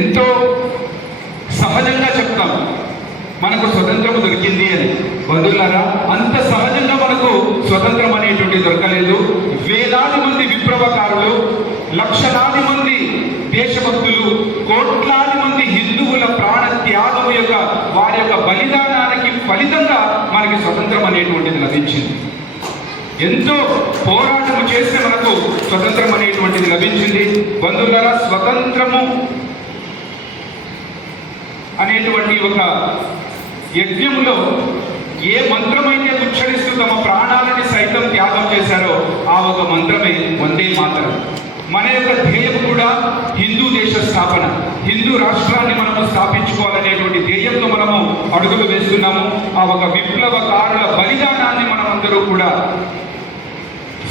ఎంతో సహజంగా చెప్తాం మనకు స్వతంత్రం దొరికింది అని. బంధువులారా, అంత సహజంగా మనకు స్వతంత్రం అనేటువంటి దొరకలేదు. వేలాది మంది విప్లవకారులు, లక్షలాది మంది దేశభక్తులు, కోట్లాది మంది హిందువుల ప్రాణ త్యాగం యొక్క వారి యొక్క బలిదానానికి ఫలితంగా మనకి స్వతంత్రం అనేటువంటిది లభించింది. ఎంతో పోరాటం చేస్తే మనకు స్వతంత్రం అనేటువంటిది లభించింది. బంధువులారా, స్వతంత్రము అనేటువంటి ఒక యజ్ఞంలో ఏ మంత్రమైతే ఉచ్చరిస్తూ తమ ప్రాణాలని సైతం త్యాగం చేశారో ఆ ఒక మంత్రమే వందే మాతరం. మన యొక్క ధ్యేయం కూడా హిందూ దేశ స్థాపన, హిందూ రాష్ట్రాన్ని మనము స్థాపించుకోవాలనేటువంటి ధ్యేయంతో మనము అడుగులు వేస్తున్నాము. ఆ ఒక విప్లవకారుల బలిదానాన్ని మనమందరూ కూడా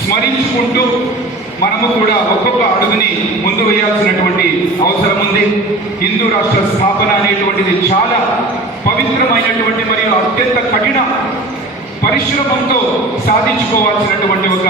స్మరించుకుంటూ మనము కూడా ఒక్కొక్క అడుగుని ముందు వేయాల్సినటువంటి అవసరం ఉంది. హిందూ రాష్ట్ర స్థాపన అనేటువంటిది చాలా పవిత్రమైనటువంటి మరియు అత్యంత కఠిన పరిశ్రమంతో సాధించుకోవాల్సినటువంటి ఒక